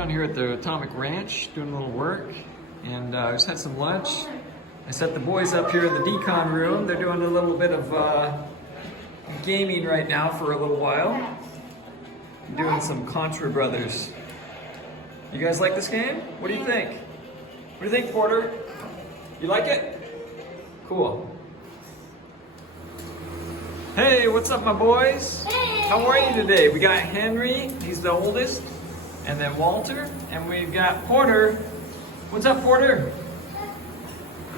down here at the Atomic Ranch doing a little work, and I just had some lunch. I set the boys up here in the decon room. They're doing a little bit of gaming right now for a little while. I'm doing some Contra Brothers. You guys like this game? What do you think? What do you think, Porter? You like it? Cool. Hey, what's up, my boys? Hey. How are you today? We got Henry, he's the oldest, and then Walter, and we've got Porter. What's up, Porter?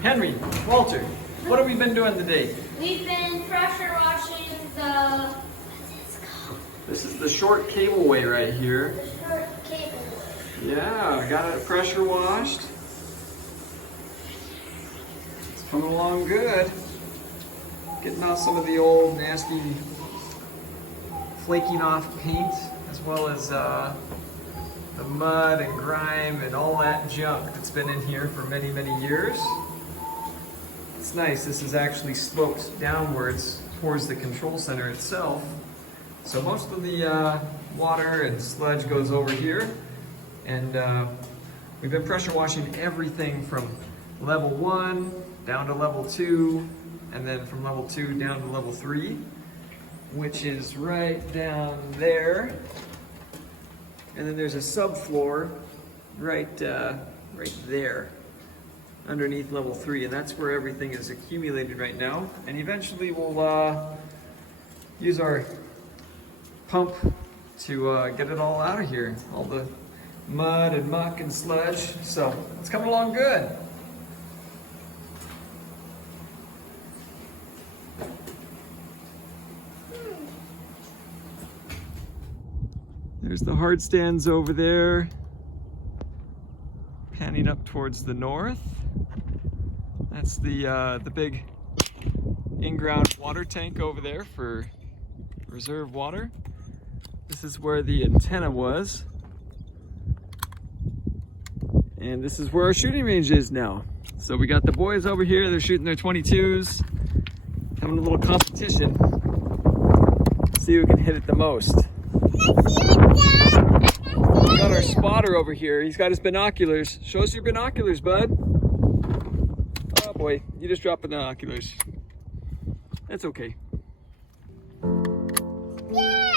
Henry, Walter, what have we been doing today? We've been pressure washing the, what's it called? This is the short cableway right here. The short cableway. Yeah, got it pressure washed. It's coming along good. Getting out some of the old nasty flaking off paint, as well as the mud and grime and all that junk that's been in here for many, many years. It's nice, this is actually sloped downwards towards the control center itself. So most of the water and sludge goes over here, and we've been pressure washing everything from level 1 down to level 2, and then from level 2 down to level 3, which is right down there. And then there's a subfloor right there underneath level 3, and that's where everything is accumulated right now. And eventually we'll use our pump to get it all out of here, all the mud and muck and sludge. So it's coming along good. There's the hard stands over there, panning up towards the north. That's the big in-ground water tank over there for reserve water. This is where the antenna was. And this is where our shooting range is now. So we got the boys over here, they're shooting their 22s, having a little competition. See who can hit it the most. We got our spotter over here. He's got his binoculars. Show us your binoculars, bud. Oh boy, you just dropped binoculars. That's okay. Yeah!